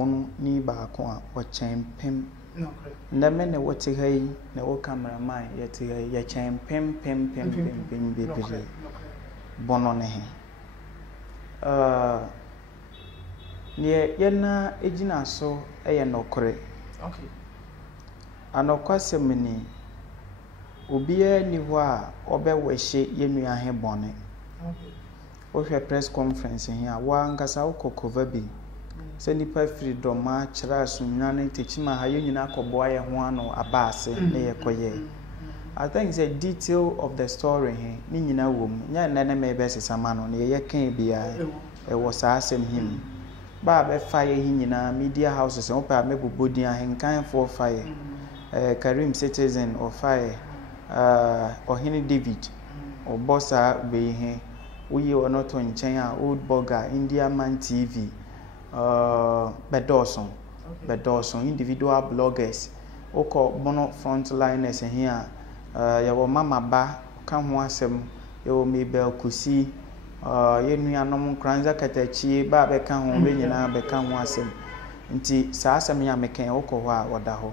bono ni baako a wɔkyɛn pem na me ne wote ha yi na wo cameraman yɛte ha yi yɛkyɛn pem bebree bono ne he ne yɛna egina so ɛyɛ nokore anokwasɛm ni obiara ni hɔ a ɔbɛwɔhye yenua he bɔne wohwɛ press conference here wa nkasa wokɔkɔva bi sɛ nipa firi dɔma kyerɛ asonwa ne techima ha yenyina akɔboa yɛ ho ano abaase ne yɛkɔyɛ I think the detail of the story he ni nyina wom nya nene me be sesama no ne yɛ kan bia ɛwɔ saa asɛm him ba be fire hi nyina media houses wo pa me bobodin ahenkan for fire Karim Citizen or fire Ohene David or Bossa be he we are not on China Old Burger India Man TV Bedorson individual bloggers oko bono frontliners here yawo mama ba ka ho asem yawo Mabel Kusi yenuanom kranza katachi ba be ka ho be nyina be ka ho asem nti saa asem ya meken oko ho a woda ho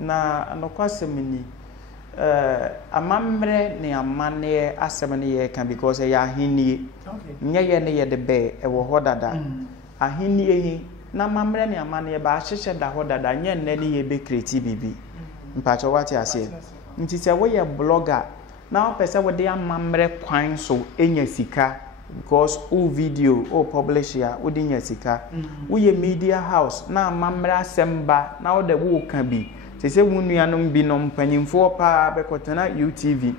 na anokwasem ni amamre ne amane asem ne ye kan because ya ahenie nya ye ne ye de be e wo ho dada ahenie hi na amamre ne amane ba ahyehye da ho dada nya nne ne ye be create bibi mpacho wate ase nti se wo ye blogger na opese wo de amamre kwan so enya sika because all video or publish ya wo de nya sika wo ye media house na amamre asemba na wo de wo kan bi se wunuanom bi no mpanyimfo pa bekotena UTV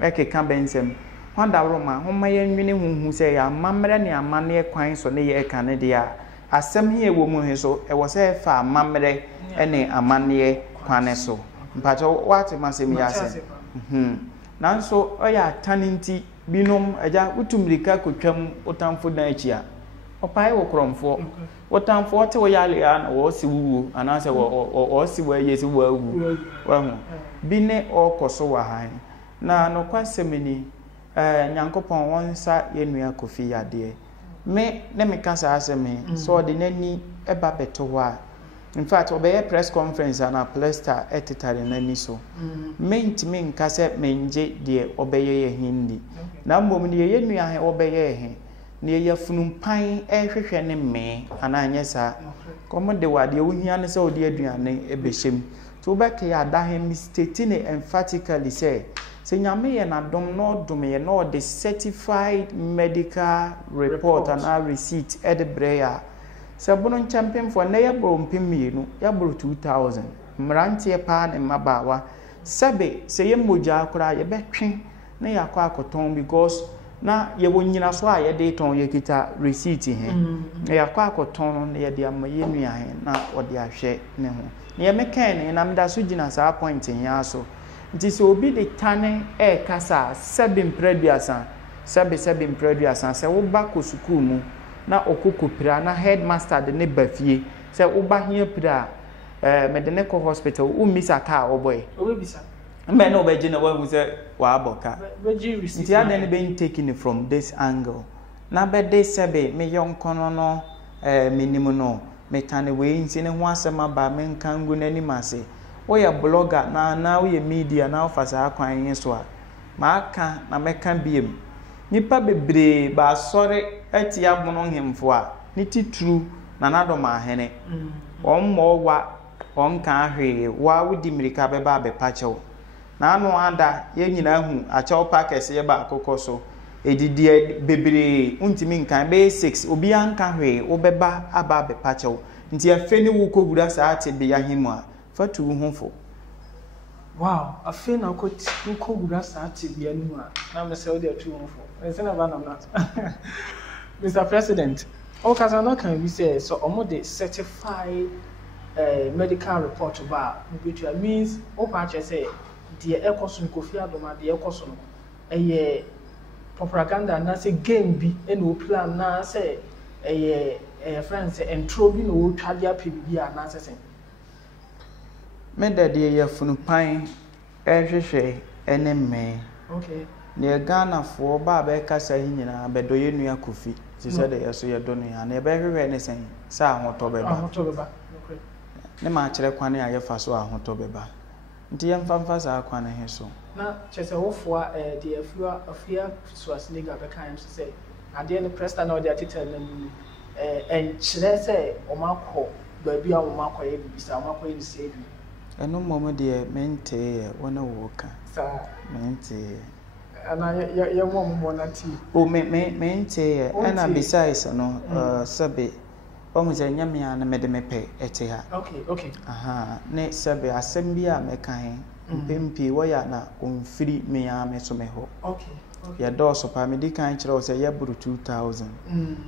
ekeka bensem honda roma homa ye nwene huhu se ya mamre ne amane kwan so ne ye ka ne dia asem he wo mu he so e wo se fa mamre ene amane kwane so mpacho wate masem ya se nanso oya taninti binom aja utumrika kotwam otamfo dan achia opai wo kromfo wotamfo te wo yale na wo si wuwo anase wo si wo yesi wo awu wahu bi ne okoso wa han na no kwasemeni nyankopon wonsa yenua kofi yade me ne me kasa aseme so de nani eba beto ho a in fact obeye press conference na plaster etitare nani so me ntimi nkase menje de obeye ye hindi na mbom ne yenua he obeye he ne yafunumpan ehwehwe ne me ananye sa komo de wade wo hia ne se odi aduane ebehiem to beke ya da he mistake ne emphatically say se nyame ye na dom no dom ye no the certified medical report and a receipt edebreya se bono champion for na ya bro mpemienu ya bro 2000 mrantie pa ne mabawa sebe se ye moja akura ye betwe na yakwa akoton because na ye wonyina so a ye de ton ye kita receipt he yakwa akoton na ye de amaye nua he na ode ahwe ne ho na ye meken ne na mda so gina sa point ya so nti se obi de tane kasa sebe mpraduasan se wo ba ko sukuu mu na okokopira na headmaster de ne bafie se wo ba hia pira medene ko hospital umisa ka oboy obisa me no be gina wa hu se wa aboka nti adan be taking from this angle na be de sebe me yonkono no minimum no metane we nsi ne ho asema ba me nkangu nani mase wo ya blogger na wo ya media na ofasa akwan yin so a maaka na meka biem nipa bebre ba sore atia bono hemfo a ni titru na nadoma ahene ommo wa onka ahwe wa wudi mirika beba abepachew na anu ada ye nyina hu achew pakese ye ba akokoso edidi bebre untimi nkan be 6 obi anka hwe wo beba aba abepachew nti afeni wo kogura saate be yahimu a fatu hunfo wow afeni na kogura saate be yahimu a na me say o dey tu hunfo ese na ba na not Mr. President, okazana can we say so omo the certified medical report about which means opache say the ekosun Kofi Adoma the ekosun propaganda na say game bi no plan na say friends entro bi no twadia pbi na say me that the yafunupan ehwehwe enemme okay ne Ghana for ba be kasa hinyina bedoye nua Kofi She said yes you don't ya na ebe hwehwe ne sen sa ahoto beba ahoto beba ne ma kire kwane a yefa so ahoto beba nti yemfa sa kwane he so na chese wofoa de afia so asiniga be kan so say ade ne presta na ode atitel na mu en kire say o makọ baabi a o makọ ye bibisa o makọ ye se bi eno momo de mente ye wona wo ka sa mente ana ye mo na ti o mente ana besides no sabe omo je nyame ana mede mepe ete ha okay aha ne sabe asem bi a mekan mpempi wo ya na onfiri me ya me so me ho okay ya do so pa me di kan kire o se ya buru 2000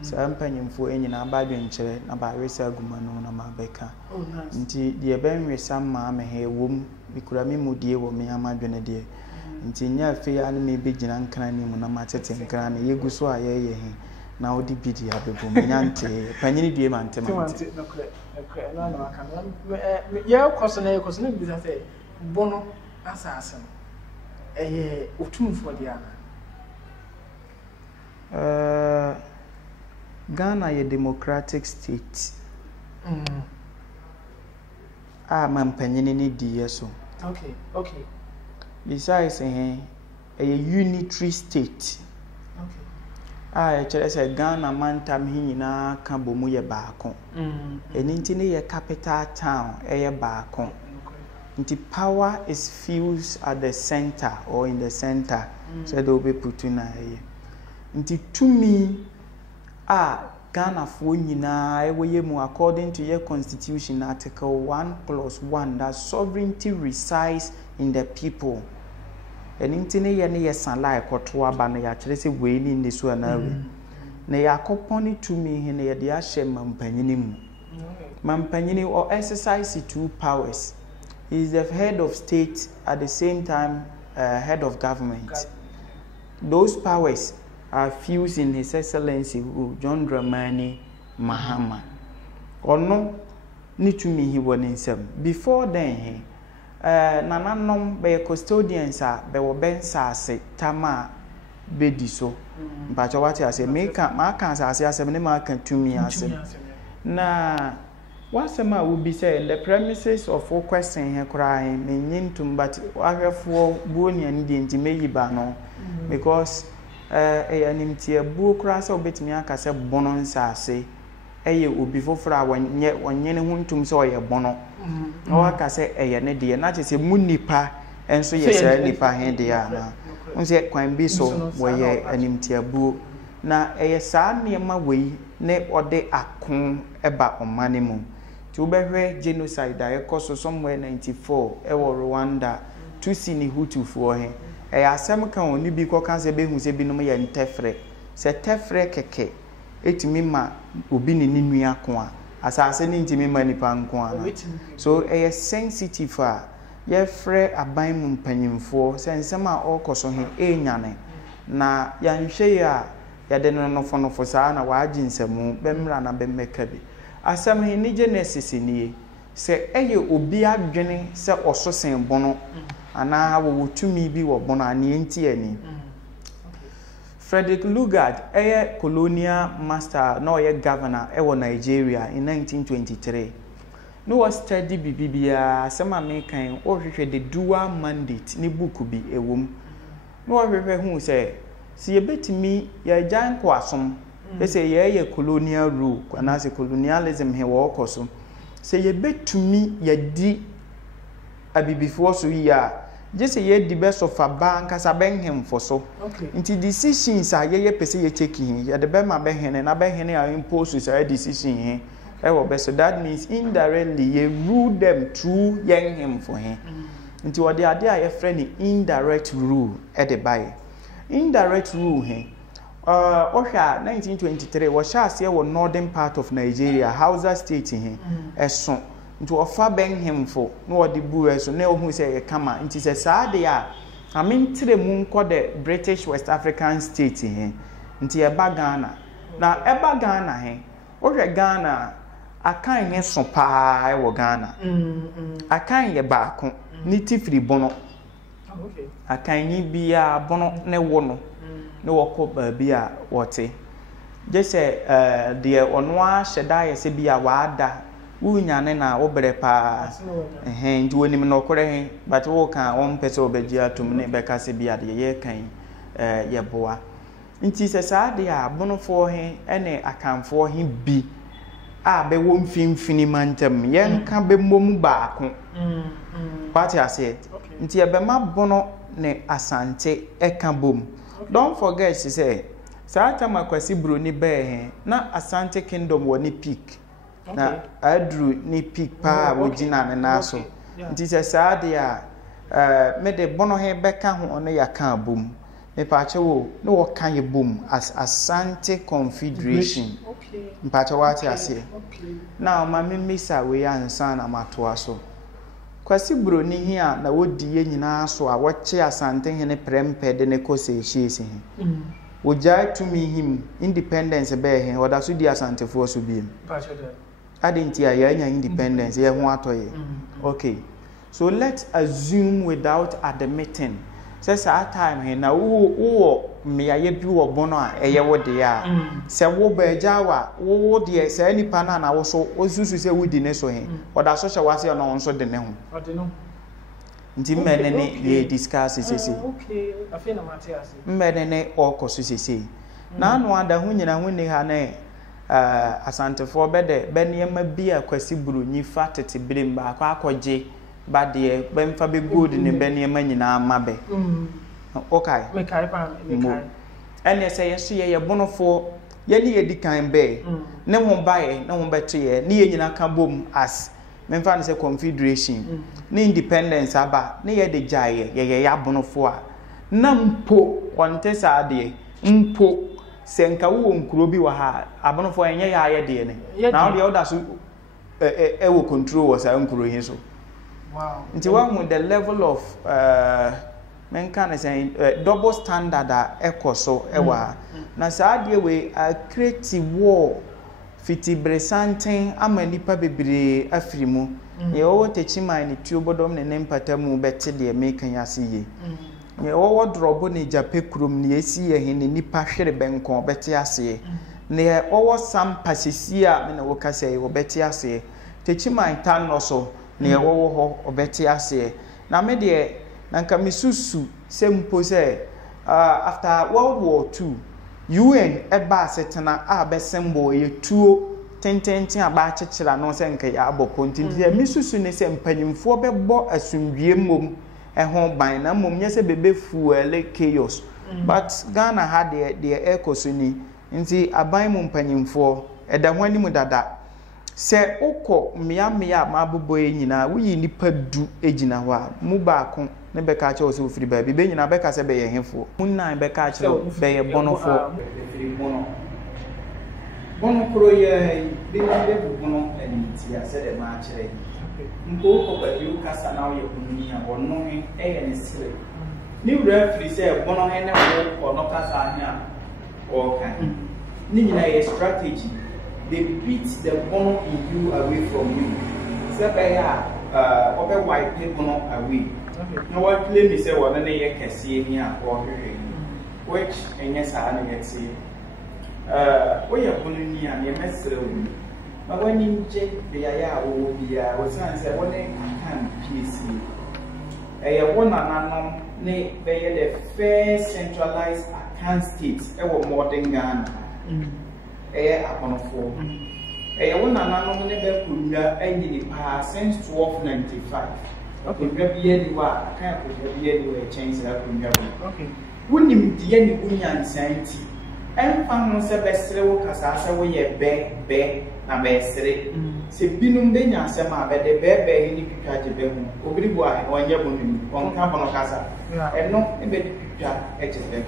sa mpanyimfo enyina ba dwenkire na ba wesa aguma no na ma beka nice nti de benwe samma me he wom mikura me mudie wo me amadwene de nti nya fe ya na me begina nkran ni mu na matete nkran na yegu so a ye he na odi bidi abebo me nyante panyini die mante na aka ya koso na bi say bono asase otumfo de ana Ghana a democratic state mampanyini ni di yeso okay besides a unitary state chere say Ghana mantam hinyina ka bomu ye baako eninti ne ye capital town ye baako nti power is fused at the center or in the center so they will be put in a nti tumi Ghana fo nyina ewoye mu according to your constitution article 1+1 that sovereignty resides in the people eninti ne ye sanlai koto aba na ya kire se we ni ndi so na we na yakoponi tumi he na ye de ahye mampanyini mu mampanyini or exercise two powers. He is the head of state at the same time head of government. Those powers are fused in His Excellency John Dramani Mahama. Ono ni tumi hi woni nsem. Before then he nananom be custodians be wo ben sase tama bedi so. Mpacho wati ase ma kan sase asem ne ma kan tumi asem. Na wasema will be say the premises of all question here crying menyintum but ahwefo buoni ani de nti meyi ba no because animtie buo kra se obetimi aka se bono nsase eye obi foforo a wonye ne huntum se oye bono na waka se eye ne de na che se munipa enso ye se nipa he de ya na unse kwan bi so woye animtie buo na eye saa niema wei ne ode akon eba omane mu Tubehwe genocide ekoso somewhere 94 ewo Rwanda tusi ni Hutu fo he asem kan oni bi ko kan se behu se binom ye ntefre se tefre keke etimi ma obi ni ninu akon a asase ni ntimi ma nipa nko ana so sensitive a ye frɛ aban mu mpanyimfo se nsem a okoso he enyane na ya nhwe ya ya de no nofo saa na waaji nsemu bemra na bemmeka bi asam he ni genesis ni se eye obi adwene se ososen bono ana wo tumi bi wo bono ani enti ani Frederick Lugard eye colonial master no ye governor ewo Nigeria in 1923 no was study bibia asama me kan o hwehwe the dual mandate ni book bi ewom no hwehwe hu se si yebetimi ya jan ko asom say ye colonial rule na say colonialism he wo koso say ye betumi ye di abibifo so ya je say ye di best of aba nkasa benhem for so nti decisions a ye pese ye taking ye de be ma behene na behene a impose say decision he e wo be so that means indirectly ye rule them through yenhem for he nti wo de ade a ye frɛ ni indirect rule e de bae indirect rule he Osha 1923 was shase wo northern part of Nigeria Hausa state he eso nti ofa benhem fo no odi bu eso na ohun se ye kama nti se saade a amintre mu nko the British West African state he nti e ba Ghana na e ba Ghana he ohwe Ghana akan he so pa e wo Ghana akan ye baako ni tifri bono akan ni bia bono ne wo no ne woko ba bia wote just say the onwa sheda ye se bia waada wunyane na obre pa nti wonim no kore but wo kan won pese obegia tum ne beka se bia de ye kan ye boa nti se saade a bonofo he ene akanfo he bi a be wo mfimfini mantem ye nka be mom baako party ase nti e be ma bono ne asante eka bom don't forget she say saata makwasi bro ni be na Asante Kingdom wo ni peak na adru ni peak pa wogina ne na so nti se saade a me de bono he beka ho ne ya kan bom me pa che wo ne wo kan ye bom as Asante Confederation mpa che wati ase na ma me misa we ansa na matoa so kwasi bro ni hia na wodi ye nyina so a woche Asante hene prempe de ne ko se ehie Ojai to me him independence be he oda so di Asante fo so bi adinti aya independence ye ho atoye okay so let's assume without admitting says at time he na wo me aye bi wo bono a eye wo de a se wo ba jawa wo de se nipa na wo so osusu se wudi ne so he oda so hye wase na won so de ne ho ode nti mmene ne ye discuss sese okay afia na Matias mmene ne okoso sese na anu ada hu nyina hu ne ha ne Asante fo bede be ne ma bi akwasi buru nyi fa tete brem ba akwaje ba de be mfa be good ne be ne ma nyina ma be okay me kai pa me kai ene se yeso ye bonofo ye ne ye dikan be ne ho bae ne ho beto ye ne ye nyina ka bom as memfa ne se confederation ne independence aba ne ye de jaye ye ya bonofo a na mpo onte saade mpo senka wo nkuro bi wa ha abonofo enye ya ye de ne na wo de oda so wo control wo sa nkuro hin so wow nti wa the level of men can say double standard ekoso ewa na saade we create war fiti bresanten amanipa bebre afrimu ye wo techiman ni tuobodom ne nempatamu bete de mekan yasiye ye wo drobo ne jape krum ne esi ye hene nipa hwere benko bete ase ne wo sam pasisi a me na wo kasa ye wo bete ase techiman tan no so ne wo ho obete ase na me de nanka misusu sempo se after World War II UN eba setena abesembo ye tuo tententen aba chechira no se nka ya abopo ntinti ya misusu ne se mpanyimfo bebo asundwie mom ho ban na mom nye se bebe fuele chaos but Ghana had the echoes ni nti aban mom mpanyimfo eda ho ani mu dada se ukọ mmia ma abobo nyina wuyi nipa du ejina ho a mu baako ne beka cha o firi ba bi be nyina beka se be ye hefo munnan beka cha be ye bonofo bono kro ye bi de bono eniti ya se de ma kire nko ko ba bi kasa na o ye kunni a wonno he e ne sire ni wura firi se bono he ne wo ono kasa anya o kan ni nyina ye strategy they beat the bono in you away from you se be ya obe wipe bono away no what claim me say one na ye kese ni a o hwehwe which enye sa na ye ti we ya bono ni a ye mesere wo ma wani nje be ya wo bia wo san say woni kan PC ye wona nanom ne be ye the first centralized account state e wo modern Ghana akonofo wona nanom ne be kunwa enyi ni pa since 1295 okay bi ye ni wa kan ko bi ye ni we change that kunwa okay wonim die ni bunyansanti emfa ho se besere wo kasa se wo ye be na besere se binum be nya se ma be de be ni twitwa je be hu obiri bo a wonye bonum onka bono kasa eno e be twitwa e je be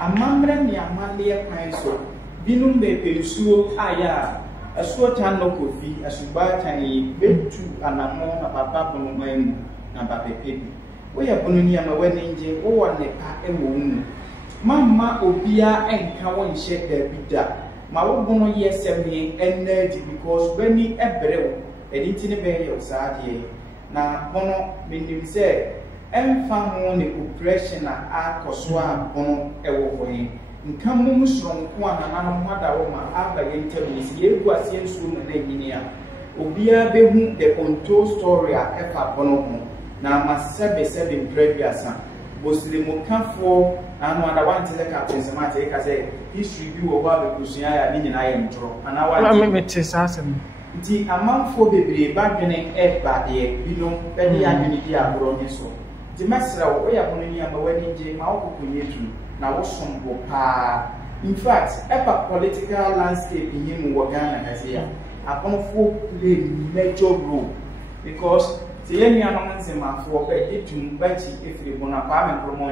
amamre ni amande kwan so binum be pesuo aya asuo tan no kofi asuba tan betu anamo na baba bono man na baba pepi wo ye bono ni ama wani nje wo wone pa e wo mu mamma obia enka won hye da bida ma wo bono ye seme energy because bani ebrewo editi ne be ye osaade na bono menim se emfa ho ne operation a akoso a bono ewo ho nkamu musronko anananom hada wo ma aba yentamisi yegu asie nsuo na nyini a obia behu the untold story a efa bono ho na masebe mpreviasa bosire mukafo anu ada wanti le captain semate ka say history bi wo ba be kusua ya ni nyina ye ntro ana wanti mete sasem nti amanfo bebre badwene eba de binom bede adwene di agoro ni so nti mesra wo ya bono ni aba wani je ma wo kokunyetu na wo sombo pa in fact epa political landscape in wo Ghana kasia aponfo play major role because the young man say my for be etum bachi efiri bono pa me promo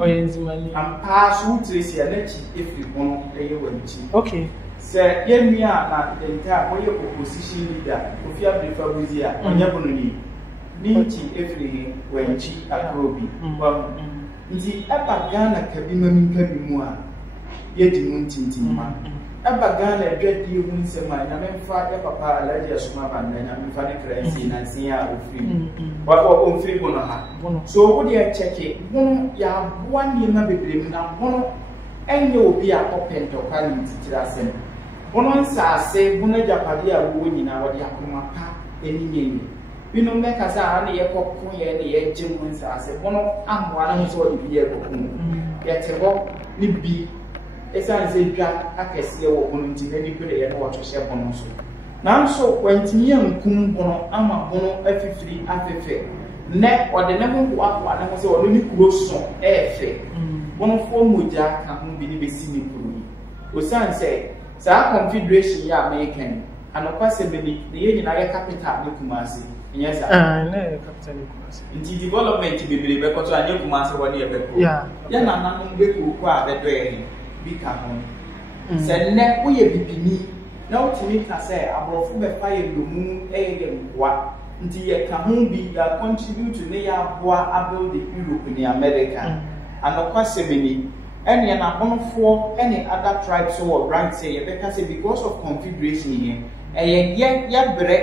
Oyenzimani am pass who trace ya nachi efiri bono eye wanchi okay say yemia na enta boye opposition leader ofia prefer buzia onya bono ni ninchi efiri wanchi akrobi nti aba Ghana kabima minkabimu a yedi muntintima aba Ghana adwadi hu nsema na memfa ya papa alaji asuma banda na memfa ne kransi na nsia ofiri wa ofiri bono ha so wo dey check bono ya boa niema bebrem na bono enye obi a opento kwali ntitira sem bono nsase bono japade a wo nyina wo dey akoma pa eninyenye bino meka sa ana ye kokko ye ne ye jimu nsase bono amwa na so de bi ye kokko ye tebo ni bi esa nse dwa akese wo bono ntime ni pere ye no wo hye bono so nanso kwantimi yankum bono ama bono afifiri afefe ne ode ne ho akwa ne ho se wo ni kuro so efe bono fo moja ka ho bi ni besi ni kuro ni osanse sa confederation ya American anokwase beni ne ye nyina ye capital ni Kumasi yes sir na capital ni Kumasi nti development bibiri be koto anye Kumasi woni e be ko ya na nanom be ko ko a be do e bi ka ho se ne wo ye bibini na utimi ka say abrofo be fa ye lomu ye nkwa nti ye ka ho bi ya contribute ne ya boa abuild the Europe ni America anokwase beni ene na bonfo ene other tribes so right say ye be ka say because of confederation here ye bre